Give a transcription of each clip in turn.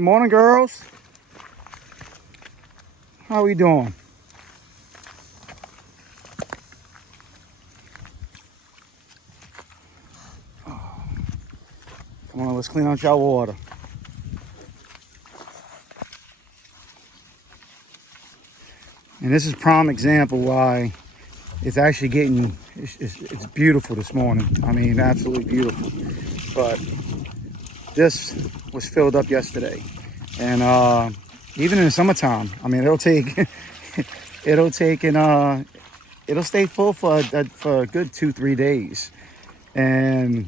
Good morning, girls. How are we doing? Come on, let's clean out your water. And this is prime example why it's actually getting, it's beautiful this morning. I mean, absolutely beautiful. But this was filled up yesterday. And even in the summertime, I mean, it'll take, it'll stay full for a good 2-3 days. And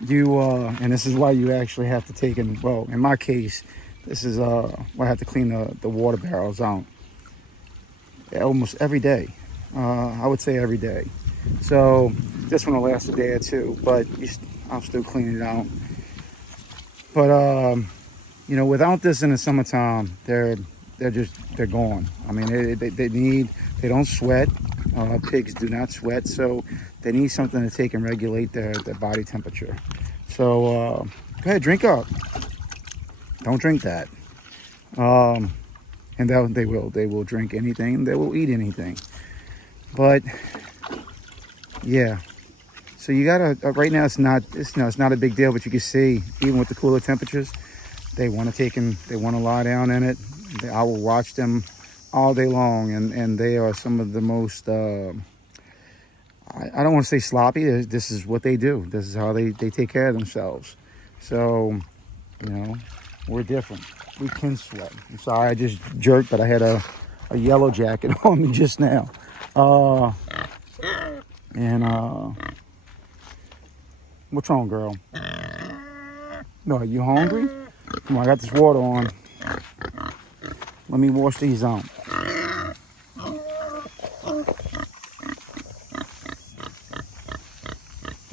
and this is why you actually have to take in, well, in my case, this is why I have to clean the water barrels out almost every day. I would say every day. So this one will last a day or two, but I'll still clean it out. But without this in the summertime, they're gone. I mean, they don't sweat. Pigs do not sweat, so they need something to take and regulate their body temperature. So go ahead, drink up. Don't drink that. And they will drink anything. They will eat anything. But yeah. So you gotta right now it's not a big deal, but you can see even with the cooler temperatures, they want to lie down in it. I will watch them all day long, and they are some of the most I don't want to say sloppy. This is what they do. This is how they take care of themselves. So we're different. We can sweat. I'm sorry I just jerked, but I had a yellow jacket on me just now. What's wrong, girl? No, are you hungry? Come on, I got this water on. Let me wash these out.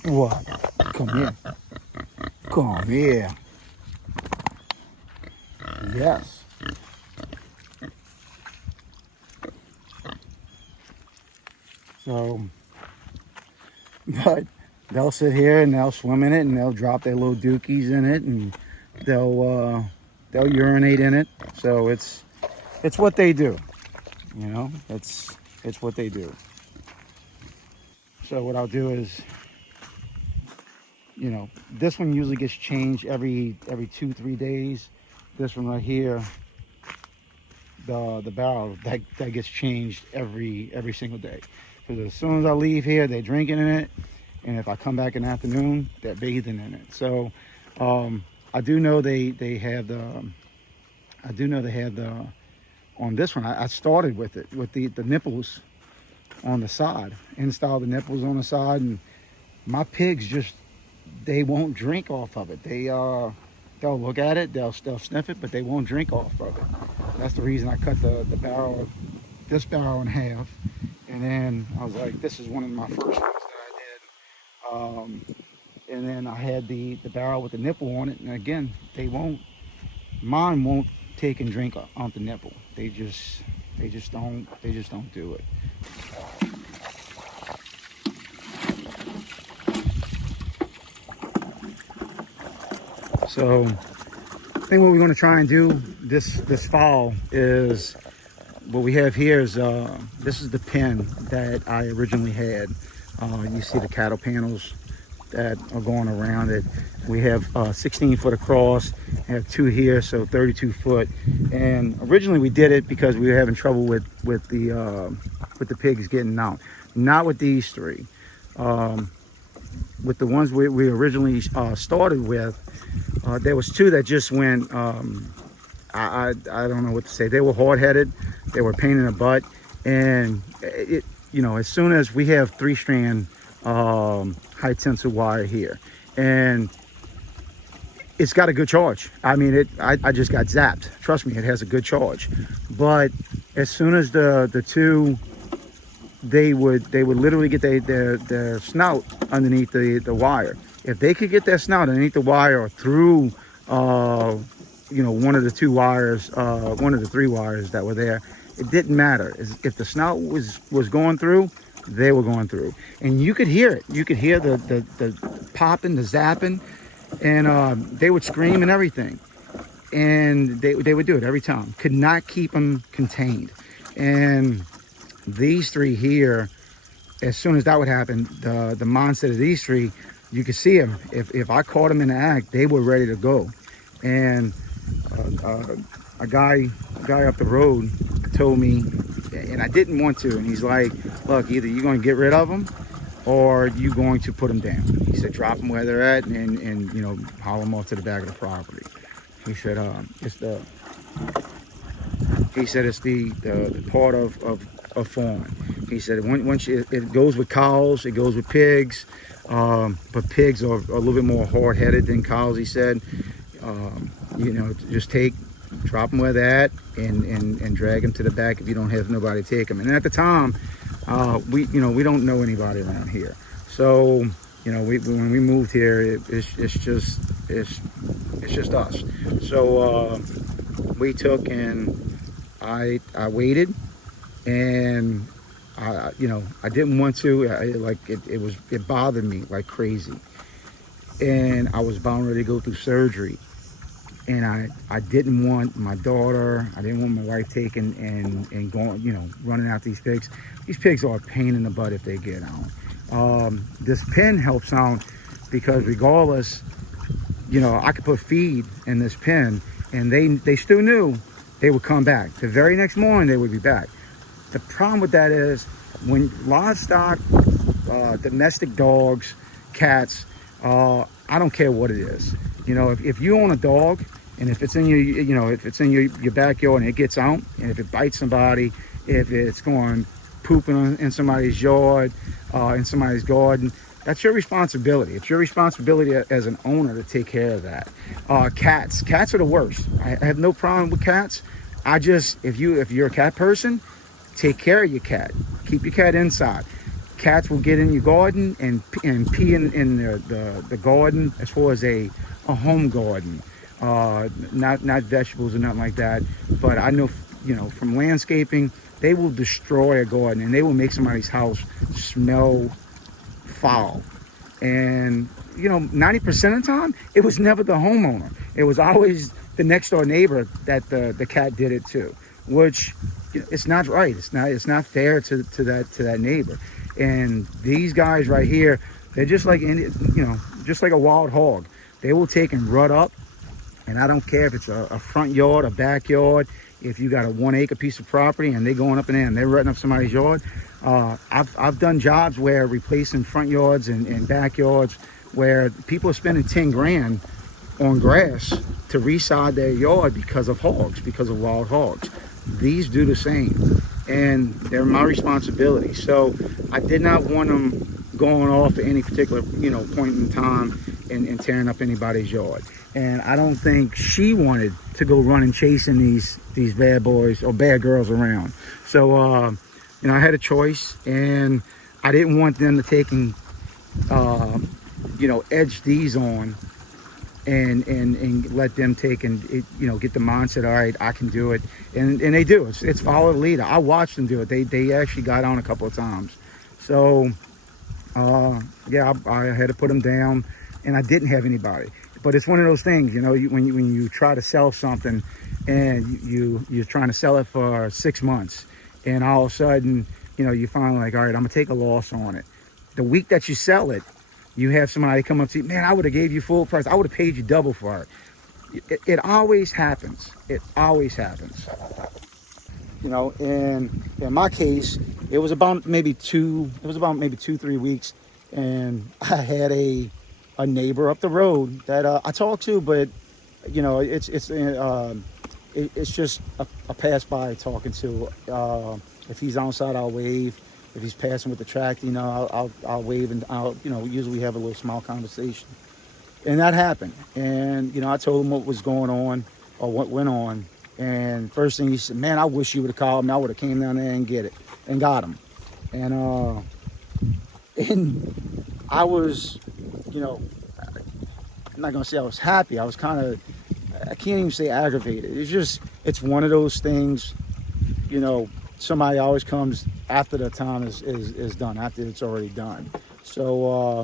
What? Come here. Come here. Yes. So, but they'll sit here and they'll swim in it and they'll drop their little dookies in it and they'll urinate in it. So it's what they do. It's what they do. So what I'll do is, this one usually gets changed every 2-3 days. This one right here, the barrel that gets changed every single day. Because as soon as I leave here, they're drinking in it, and if I come back in the afternoon, they're bathing in it. So I do know they have the on this one. I started with it with the nipples on the side, installed the nipples on the side, and my pigs they won't drink off of it. They'll look at it, they'll sniff it, but they won't drink off of it. That's the reason I cut this barrel in half. And then I was like, this is one of my first ones that I did. And then I had the barrel with the nipple on it. And again, mine won't take and drink on the nipple. They just don't do it. So I think what we're going to try and do this fall is, what we have here is this is the pen that I originally had. You see the cattle panels that are going around it. We have 16 foot across. I have 2 here, so 32 foot. And originally we did it because we were having trouble with the pigs getting out. Not with these 3. With the ones we originally started with, there was 2 that just went, I don't know what to say. They were hard-headed. They were a pain in the butt. And as soon as we have 3-strand high tensile wire here, and it's got a good charge. I mean, I just got zapped. Trust me, it has a good charge. But as soon as the 2, they would literally get their snout underneath the wire. If they could get their snout underneath the wire or through one of the 2 wires, one of the 3 wires that were there, it didn't matter. If the snout was going through, they were going through, and you could hear it. You could hear the popping, the zapping, and they would scream and everything. And they would do it every time. Could not keep them contained. And these three here, as soon as that would happen, the mindset of these three, you could see them. If I caught them in the act, they were ready to go. And a guy up the road told me, and I didn't want to, and he's like, look, either you're going to get rid of them or you're going to put them down. He said, drop them where they're at and you know, haul them off to the back of the property. He said, it's the part of farming. He said, once it goes with cows, it goes with pigs, but pigs are a little bit more hard-headed than cows, he said. You know, just drop them where they're at and drag them to the back if you don't have nobody take them. And at the time, we don't know anybody around here. So, you know, when we moved here, it's just us. So we took and I waited, and I didn't want to. It bothered me like crazy, and I was about ready to go through surgery. And I didn't want my daughter, I didn't want my wife taking and going, you know, running out these pigs. These pigs are a pain in the butt if they get out. This pen helps out because regardless, you know, I could put feed in this pen and they still knew they would come back. The very next morning they would be back. The problem with that is when livestock, domestic dogs, cats, I don't care what it is. You know, if you own a dog and if it's in your backyard and it gets out, and if it bites somebody, if it's going pooping in somebody's yard, in somebody's garden, that's your responsibility. It's your responsibility as an owner to take care of that. Cats are the worst. I have no problem with cats. If you're a cat person, take care of your cat. Keep your cat inside. Cats will get in your garden and pee in the garden, as far as a home garden, not vegetables or nothing like that. But I know, you know, from landscaping, they will destroy a garden and they will make somebody's house smell foul. And you know, 90% of the time, it was never the homeowner. It was always the next door neighbor that the cat did it to, which, you know, it's not right. It's not fair to that neighbor. And these guys right here, they're just like just like a wild hog. They will take and rut up, and I don't care if it's a front yard, a backyard. If you got a 1 acre piece of property and they're going up in there and they're rutting up somebody's yard, I've done jobs where replacing front yards and backyards where people are spending 10 grand on grass to reside their yard because of hogs, because of wild hogs. These do the same, and they're my responsibility. So I did not want them going off at any particular, you know, point in time and tearing up anybody's yard. And I don't think she wanted to go running chasing these bad boys or bad girls around. So you know, I had a choice, and I didn't want them to take and edge these on and let them take and get the mindset, all right, I can do it. And they do. It's follow the leader. I watched them do it. They actually got on a couple of times. So yeah, I had to put them down, and I didn't have anybody. But it's one of those things, you know, when you try to sell something and you're trying to sell it for 6 months, and all of a sudden, you know, you find like, all right, I'm gonna take a loss on it. The week that you sell it, you have somebody come up to you, man, I would have gave you full price. I would have paid you double for it. It always happens. It always happens. You know, and in my case, it was about maybe 2-3 weeks, and I had a neighbor up the road that I talked to, but you know, it's just a pass by talking to. If he's outside, I'll wave. If he's passing with the tractor, you know, I'll wave, and usually we have a little small conversation. And that happened. And, you know, I told him what was going on or what went on. And first thing he said, man, I wish you would have called me. I would have came down there and got him. And I was, you know, I'm not going to say I was happy. I was I can't even say aggravated. It's one of those things, you know, somebody always comes after the time is done, after it's already done. So,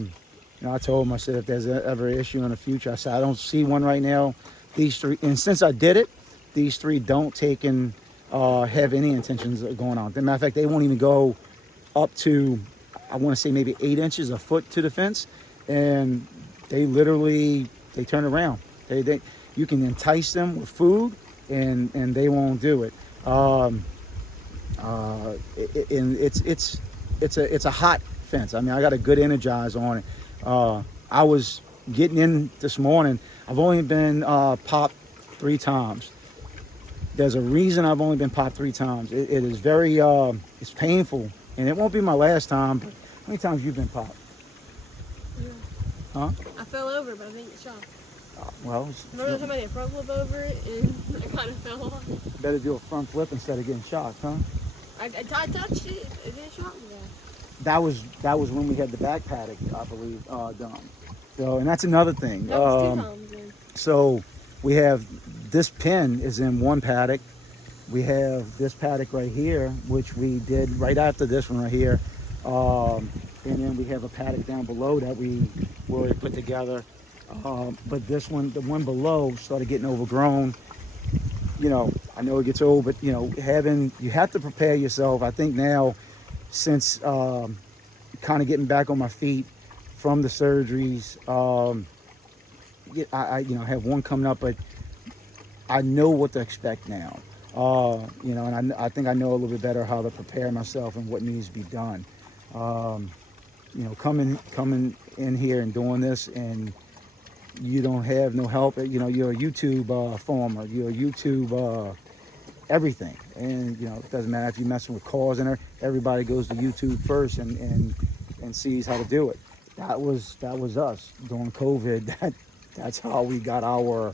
you know, I told him, I said, if there's ever an issue in the future, I said, I don't see one right now. these three, and since I did it, these three don't take in have any intentions of going on. As a matter of fact, they won't even go up to, I want to say maybe 8 inches, a foot to the fence, and they literally, they turn around. You can entice them with food, and they won't do it. And it's a hot fence. I mean, I got a good energize on it. I was getting in this morning. I've only been popped 3 times. There's a reason I've only been popped 3 times. It is very, it's painful, and it won't be my last time. But how many times have you been popped? Yeah. Huh? I fell over, but I didn't get shot. Well, Remember somebody did a front flip over it, and I kind of fell off. better do a front flip instead of getting shocked, huh? I touched it, it didn't shock me. That was when we had the back paddock, I believe, done. So, and that's another thing. That was 2 times. Then. So we have, this pen is in one paddock. We have this paddock right here, which we did right after this one right here. And then we have a paddock down below that we already put together. But this one, the one below, started getting overgrown. You know, I know it gets old, but you know, you have to prepare yourself. I think now, since kind of getting back on my feet from the surgeries, I you know, have one coming up, but I know what to expect now. You know, and I think I know a little bit better how to prepare myself and what needs to be done. You know, coming in here and doing this, and you don't have no help. You know, you're a YouTube farmer, you're a YouTube everything, and you know, it doesn't matter if you're messing with cars in there. Everybody goes to YouTube first and sees how to do it. That was us during COVID. That's how we got our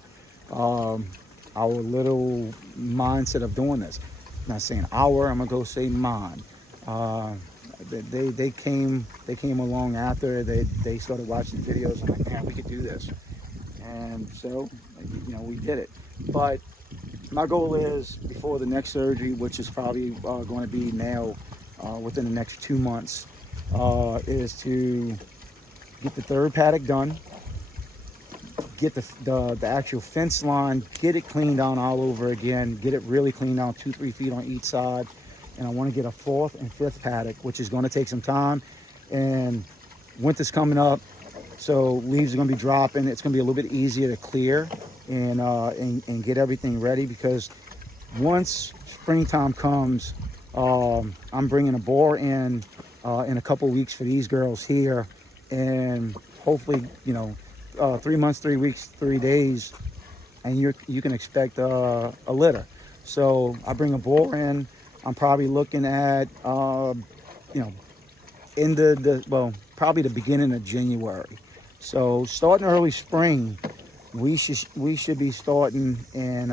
little mindset of doing this. I'm not saying our, I'm gonna go say mine. They came along after they started watching videos. I'm like, man, we could do this, and so you know, we did it. But my goal is, before the next surgery, which is probably going to be now within the next 2 months, is to get the 3rd paddock done, get the actual fence line, get it cleaned down all over again, get it really cleaned down 2-3 feet on each side. And I want to get a 4th and 5th paddock, which is going to take some time. And winter's coming up, so leaves are going to be dropping. It's going to be a little bit easier to clear and get everything ready, because once springtime comes, I'm bringing a boar in a couple weeks for these girls here, and hopefully, you know, 3 months, 3 weeks, 3 days, and you can expect a litter. So I bring a boar in. I'm probably looking at, you know, in probably the beginning of January. So starting early spring, we should be starting in,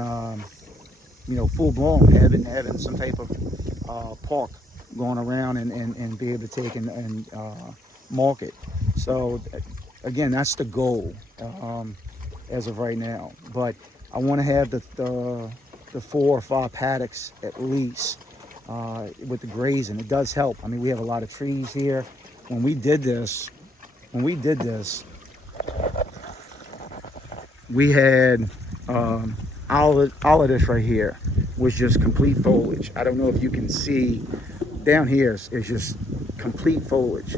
you know, full blown, having some type of park going around and be able to take and market. So again, that's the goal as of right now. But I want to have the 4 or 5 paddocks at least. With the grazing, it does help. I mean, we have a lot of trees here. When we did this, we had all of this right here was just complete foliage. I don't know if you can see down here. It's just complete foliage.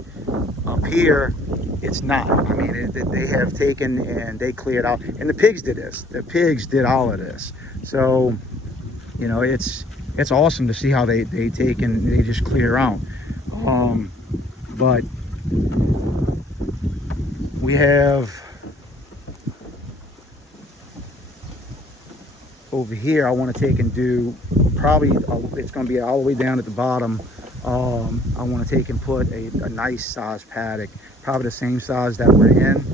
Up here, it's not. I mean, they have taken and they cleared out, and the pigs did this. The pigs did all of this. So, you know, it's awesome to see how they take and they just clear out. But we have over here, I want to take and do probably, it's going to be all the way down at the bottom. I want to take and put a nice size paddock, probably the same size that we're in,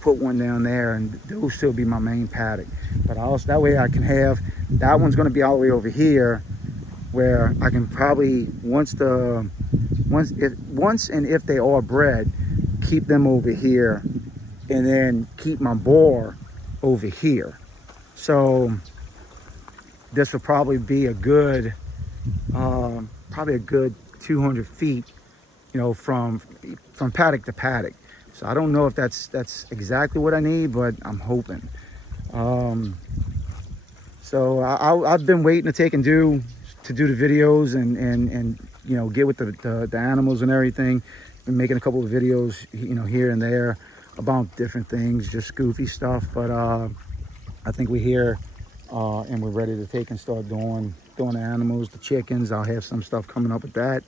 put one down there, and those still be my main paddock. But also that way I can have, that one's going to be all the way over here, where I can probably, once and if they are bred, keep them over here, and then keep my boar over here. So this will probably be a good, probably a good 200 feet, you know, from paddock to paddock. So I don't know if that's exactly what I need, but I'm hoping. So I've been waiting to take and do the videos and you know, get with the animals and everything. Been making a couple of videos, you know, here and there about different things, just goofy stuff. But I think we're here and we're ready to take and start doing the animals, the chickens. I'll have some stuff coming up with that.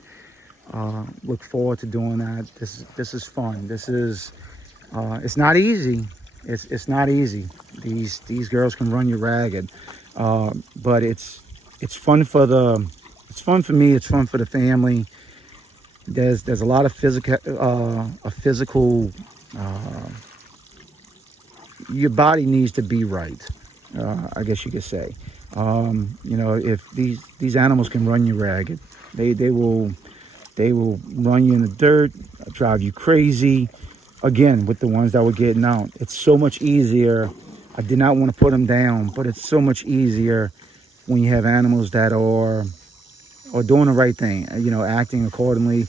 Look forward to doing that. This is fun. This is it's not easy. It's not easy. These girls can run you ragged, but it's fun for me. It's fun for the family. There's a lot of physical. Your body needs to be right. I guess you could say. You know, if these animals can run you ragged, they will run you in the dirt, drive you crazy. Again, with the ones that were getting out, it's so much easier. I did not want to put them down, but it's so much easier when you have animals that are doing the right thing, you know, acting accordingly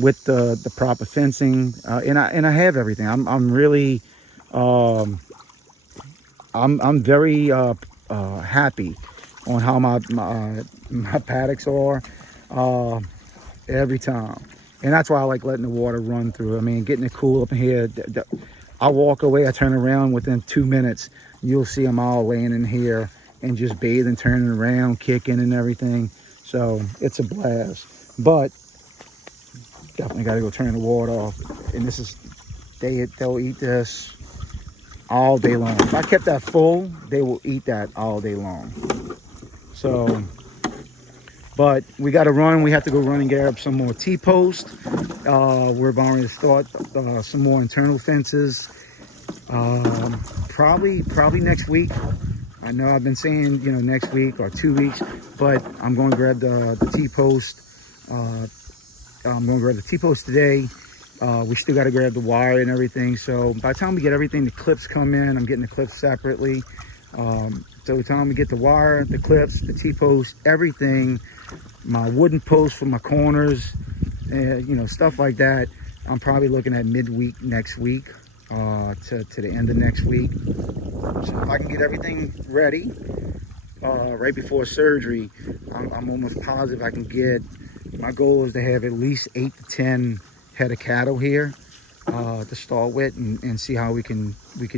with the proper fencing. And I have everything. I'm really I'm very happy on how my paddocks are every time. And that's why I like letting the water run through. I mean, getting it cool up in here. I walk away, I turn around within 2 minutes. You'll see them all laying in here and just bathing, turning around, kicking and everything. So it's a blast. But definitely got to go turn the water off. And this is, they'll eat this all day long. If I kept that full, they will eat that all day long. So, but we got to run. We have to go run and grab some more T-post. We're going to start some more internal fences. Probably next week. I know I've been saying, you know, next week or 2 weeks, but I'm going to grab the T-post. I'm going to grab the T-post today. We still got to grab the wire and everything. So by the time we get everything, the clips come in. I'm getting the clips separately. So by the time we get the wire, the clips, the T-post, everything, my wooden post for my corners, you know, stuff like that, I'm probably looking at midweek next week to the end of next week. So if I can get everything ready right before surgery, I'm almost positive I can get, my goal is to have at least 8 to 10 head of cattle here to start with and see how we can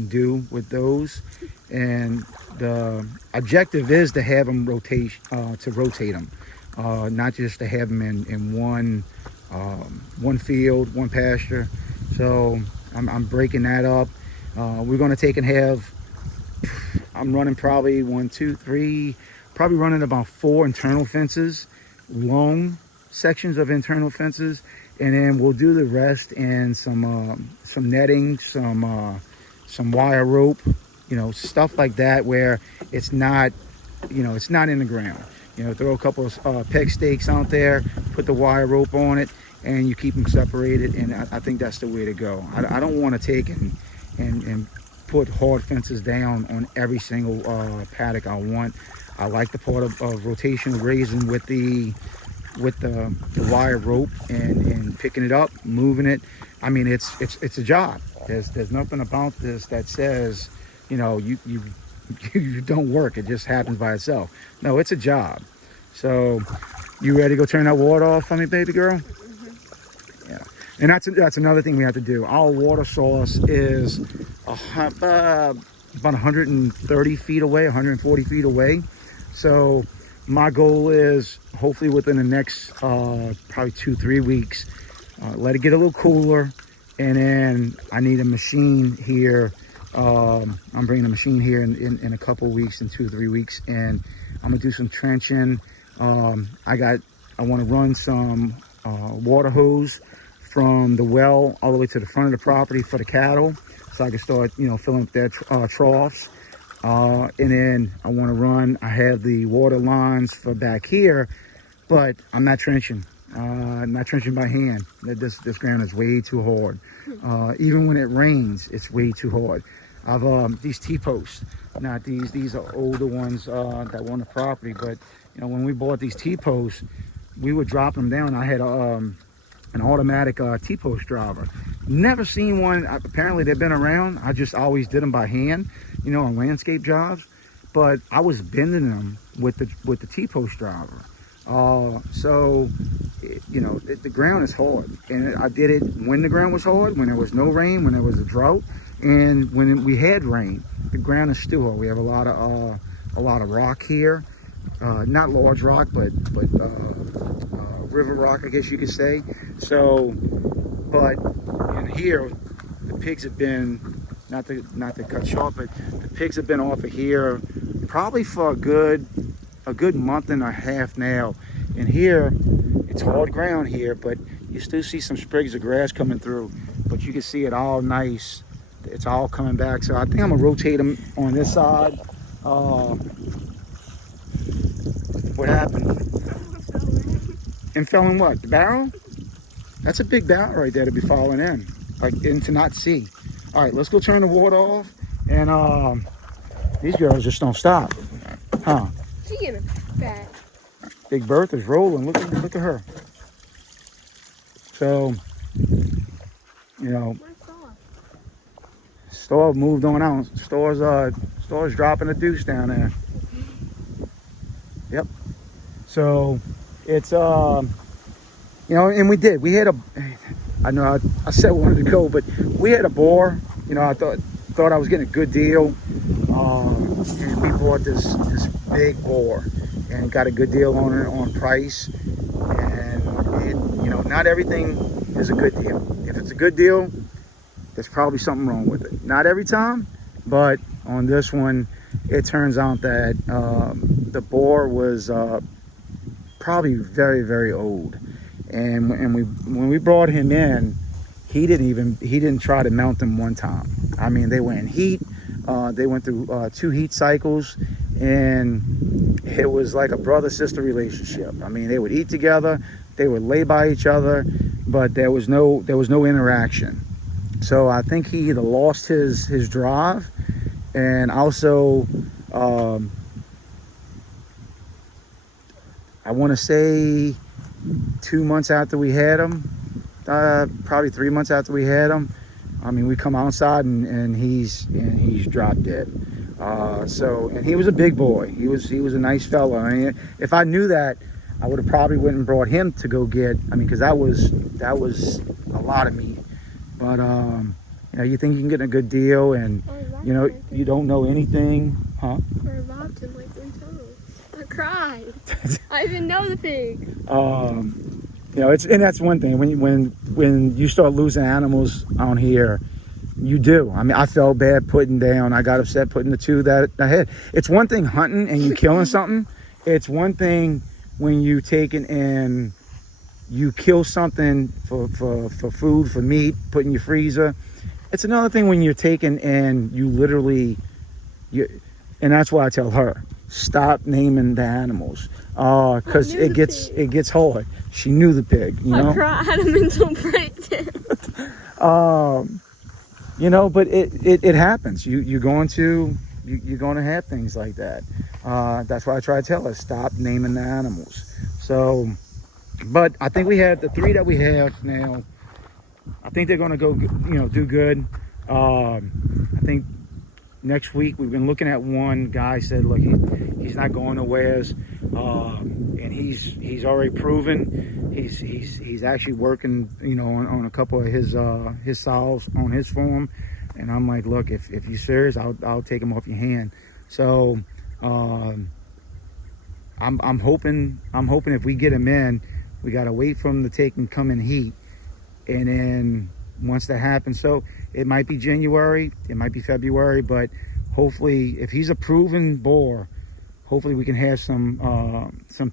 do with those. And the objective is to have them rotate them, not just to have them in one field, one pasture. So I'm breaking that up. We're going to take and have, I'm running probably 1, 2, 3, probably running about 4 internal fences, long sections of internal fences, and then we'll do the rest and some netting, some wire rope, you know, stuff like that, where it's not, you know, it's not in the ground. You know, throw a couple of peg stakes out there, put the wire rope on it, and you keep them separated. And I think that's the way to go. I don't want to take and put hard fences down on every single paddock I want. I like the part of rotational grazing with the wire rope and picking it up, moving it. I mean, it's a job. There's nothing about this that says, you know, you don't work. It just happens by itself. No, it's a job. So, you ready to go turn that water off for me, baby girl? Mm-hmm. Yeah. And that's another thing we have to do. Our water source is about 130 feet away, 140 feet away. So my goal is hopefully within the next probably 2-3 weeks, let it get a little cooler, and then I need a machine here. I'm bringing a machine here in a couple of weeks, in 2 or 3 weeks, and I'm gonna do some trenching. I want to run some water hose from the well all the way to the front of the property for the cattle, so I can start, you know, filling up their troughs. And then I have the water lines for back here, but I'm not trenching. I'm not trenching by hand. This ground is way too hard. Even when it rains, it's way too hard. I've these T-posts, not these are older ones that were on the property, but you know, when we bought these T-posts, we would drop them down. I had an automatic T-post driver. Never seen one. Apparently they've been around. I just always did them by hand, you know, on landscape jobs. But I was bending them with the T-post driver. So, you know, the ground is hard, and I did it when the ground was hard, when there was no rain, when there was a drought, and when we had rain. The ground is still hard. We have a lot of rock here, not large rock, but river rock, I guess you could say. So, but in here, the pigs have been, not to cut short, but the pigs have been off of here probably for a good month and a half now. And here, it's hard ground here, but you still see some sprigs of grass coming through, but you can see it all nice. It's all coming back. So I think I'm gonna rotate them on this side. What happened? And fell in what? The barrel? That's a big barrel right there to be falling in, like, and to not see. All right, let's go turn the water off. And these girls just don't stop, huh? She getting fat. Big Bertha's rolling. Look at her. So, you know, Store moved on out. Store's dropping a deuce down there. Yep. So it's you know, and we did. We had a, I know I said we wanted to go, but we had a boar. You know, I thought I was getting a good deal. And we bought this big boar and got a good deal on it, on price. And you know, not everything is a good deal. If it's a good deal, there's probably something wrong with it. Not every time, but on this one, it turns out that the boar was probably very, very old. And when we brought him in, he didn't try to mount them one time. I mean, they went in heat. They went through 2 heat cycles, and it was like a brother-sister relationship. I mean, they would eat together, they would lay by each other, but there was no interaction. So I think he either lost his drive, and also I want to say 2 months after we had him, probably 3 months after we had him, I mean, we come outside and he's dropped dead. So, and he was a big boy. He was a nice fella. I mean, if I knew that, I would have probably went and brought him to go get. I mean, because that was a lot of meat. But you know, you think you can get a good deal, and you know, you don't know anything, huh? I robbed him like 3 times. I cried. I didn't know the pig. You know, and that's one thing. When you start losing animals on here, you do. I mean, I felt bad putting down. I got upset putting the 2 that I had. It's one thing hunting and you killing something. It's one thing when you take it and you kill something for food, for meat, put in your freezer. It's another thing when you're taking and you literally, and that's why I tell her, stop naming the animals, because it gets hard. She knew the pig, you know. I had a mental breakdown. You know, but it happens. You're going to have things like that. That's why I try to tell her, stop naming the animals. So, but I think we have the 3 that we have now. I think they're going to go, you know, do good. I think next week we've been looking at one. Guy said, look, he's not going nowhere, and he's already proven he's actually working, you know, on a couple of his sows on his farm. And I'm like, look, if you're serious, I'll take him off your hand. So I'm hoping if we get him in, we got to wait for him to take and come in heat. And then once that happens, so it might be January, it might be February, but hopefully if he's a proven boar, hopefully we can have some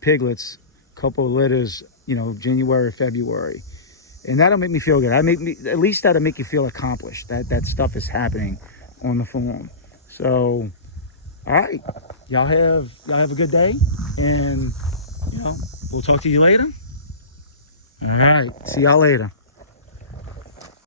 piglets, couple of litters, you know, January, February. And that'll make me feel good. At least that'll make you feel accomplished, that stuff is happening on the farm. So, all right, y'all have a good day, and you know, we'll talk to you later. All right, see y'all later.